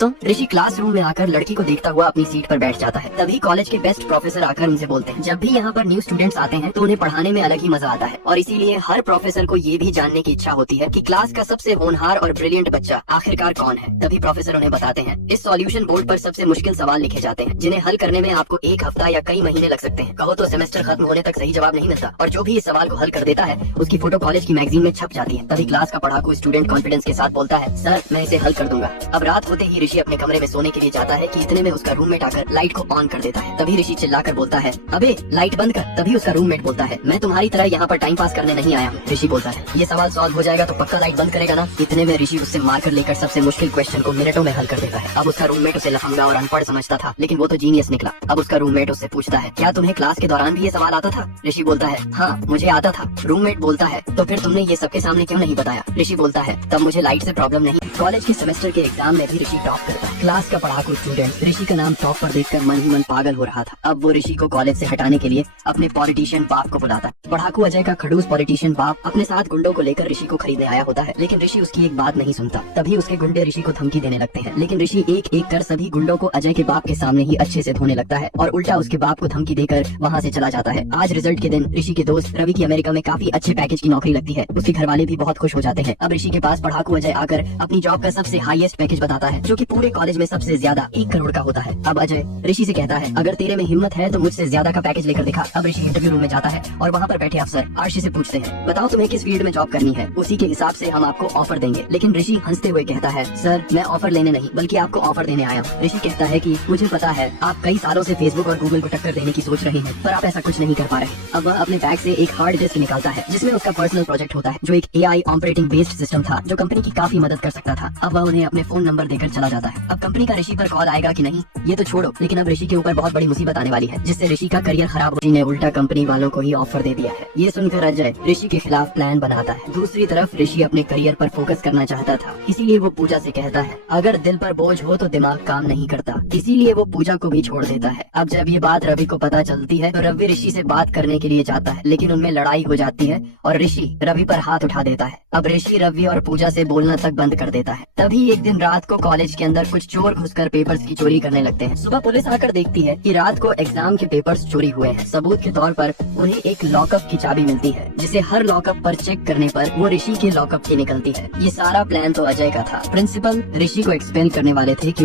तो ऋषि क्लासरूम में आकर लड़की को देखता हुआ अपनी सीट पर बैठ जाता है। तभी कॉलेज के बेस्ट प्रोफेसर आकर उनसे बोलते हैं, जब भी यहाँ पर न्यू स्टूडेंट्स आते हैं तो उन्हें पढ़ाने में अलग ही मजा आता है और इसीलिए हर प्रोफेसर को ये भी जानने की इच्छा होती है कि क्लास का सबसे होनहार और ब्रिलियंट बच्चा आखिरकार कौन है। तभी प्रोफेसर उन्हें बताते हैं, इस सॉल्यूशन बोर्ड पर सबसे मुश्किल सवाल लिखे जाते हैं जिन्हें हल करने में आपको एक हफ्ता या कई महीने लग सकते हैं। कहो तो सेमेस्टर खत्म होने तक सही जवाब नहीं मिलता और जो भी इस सवाल को हल कर देता है उसकी फोटो कॉलेज की मैगजीन में छप जाती है। तभी क्लास का पढ़ाकू स्टूडेंट कॉन्फिडेंस के साथ बोलता है, सर मैं इसे हल कर दूंगा। अब रात होते ही ऋषि अपने कमरे में सोने के लिए जाता है कि इतने में उसका रूममेट आकर लाइट को ऑन कर देता है। तभी ऋषि चिल्लाकर बोलता है, अबे लाइट बंद कर। तभी उसका रूममेट बोलता है, मैं तुम्हारी तरह यहाँ पर टाइम पास करने नहीं आया हूँ। ऋषि बोलता है, ये सवाल सॉल्व हो जाएगा तो पक्का लाइट बंद करेगा ना। इतने में ऋषि उससे मारकर लेकर सबसे मुश्किल क्वेश्चन को मिनटों में हल कर देता है। अब उसका रूममेट उसे लफंगा और अनपढ़ समझता था, लेकिन वो तो जीनियस निकला। अब उसका रूममेट उससे पूछता है, क्या तुम्हें क्लास के दौरान भी ये सवाल आता था? ऋषि बोलता है, हाँ मुझे आता था। रूममेट बोलता है, तो फिर तुमने ये सबके सामने क्यों नहीं बताया? ऋषि बोलता है, तब मुझे लाइट से प्रॉब्लम नहीं। कॉलेज के सेमेस्टर के एग्जाम में भी ऋषि टॉप करता है। क्लास का पढ़ाकू स्टूडेंट ऋषि का नाम टॉप पर देखकर मन ही मन पागल हो रहा था। अब वो ऋषि को कॉलेज से हटाने के लिए अपने पॉलिटिशियन बाप को बुलाता है। पढ़ाकू अजय का खड़ूस पॉलिटिशियन बाप अपने साथ गुंडों को लेकर ऋषि को खरीदने आया होता है, लेकिन ऋषि उसकी एक बात नहीं सुनता। तभी उसके गुंडे ऋषि को धमकी देने लगते हैं, लेकिन ऋषि एक एक कर सभी गुंडों को अजय के बाप के सामने ही अच्छे से धोने लगता है और उल्टा उसके बाप को धमकी देकर वहाँ से चला जाता है। आज रिजल्ट के दिन ऋषि के दोस्त रवि की अमेरिका में काफी अच्छे पैकेज की नौकरी लगती है। उसके घर वाले भी बहुत खुश हो जाते हैं। अब ऋषि के पास पढ़ाकू अजय आकर अपनी जॉब का सबसे हाईएस्ट पैकेज बताता है, जो कि पूरे कॉलेज में सबसे ज्यादा 1 करोड़ का होता है। अब अजय ऋषि से कहता है, अगर तेरे में हिम्मत है तो मुझसे ज्यादा का पैकेज लेकर दिखा। अब ऋषि इंटरव्यू रूम में जाता है और वहाँ पर बैठे अफसर आरशी से पूछते हैं, बताओ तुम्हें किस फील्ड में जॉब करनी है, उसी के हिसाब से हम आपको ऑफर देंगे। लेकिन ऋषि हंसते हुए कहता है, सर मैं ऑफर लेने नहीं बल्कि आपको ऑफर देने आया हूँ। ऋषि कहता है कि मुझे पता है आप कई सालों से फेसबुक और गूगल को टक्कर देने की सोच रहे हैं, पर आप ऐसा कुछ नहीं कर पा रहे। अब वह अपने बैग से एक हार्ड डिस्क निकालता है जिसमें उसका पर्सनल प्रोजेक्ट होता है, जो एक AI ऑपरेटिंग बेस्ड सिस्टम था जो कंपनी की काफी मदद कर सकता था। अब वह उन्हें अपने फोन नंबर देकर चला जाता है। अब कंपनी का ऋषि पर कॉल आएगा कि नहीं ये तो छोड़ो, लेकिन अब ऋषि के ऊपर बहुत बड़ी मुसीबत आने वाली है जिससे ऋषि का करियर खराब हो। ऋषि ने उल्टा कंपनी वालों को ही ऑफर दे दिया है। ये सुनकर अजय ऋषि के खिलाफ प्लान बनाता है। दूसरी तरफ ऋषि अपने करियर पर फोकस करना चाहता था, इसीलिए वो पूजा से कहता है, अगर दिल पर बोझ हो तो दिमाग काम नहीं करता। इसीलिए वो पूजा को भी छोड़ देता है। अब जब ये बात रवि को पता चलती है तो रवि ऋषि से बात करने के लिए जाता है, लेकिन उनमें लड़ाई हो जाती है और ऋषि रवि पर हाथ उठा देता है। अब ऋषि रवि और पूजा से बोलना तक बंद कर देता है। तभी एक दिन रात को कॉलेज के अंदर कुछ चोर घुसकर पेपर्स की चोरी करने लगते हैं। सुबह पुलिस आकर देखती है कि रात को एग्जाम के पेपर्स चोरी हुए हैं। सबूत के तौर पर उन्हें एक लॉकअप की चाबी मिलती है, जिसे हर लॉकअप पर चेक करने पर वो ऋषि के लॉकअप की निकलती है। ये सारा प्लान तो अजय का था। प्रिंसिपल ऋषि को एक्सपेल करने वाले थे कि